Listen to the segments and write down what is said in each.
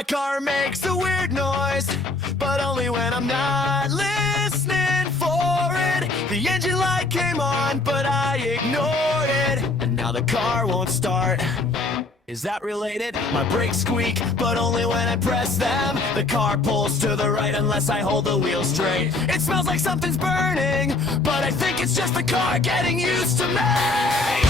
My car makes a weird noise, but only when I'm not listening for it. The engine light came on, but I ignored it, and now the car won't start. Is that related? My brakes squeak, but only when I press them. The car pulls to the right unless I hold the wheel straight. It smells like something's burning, but I think it's just the car getting used to me.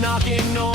Knocking noise.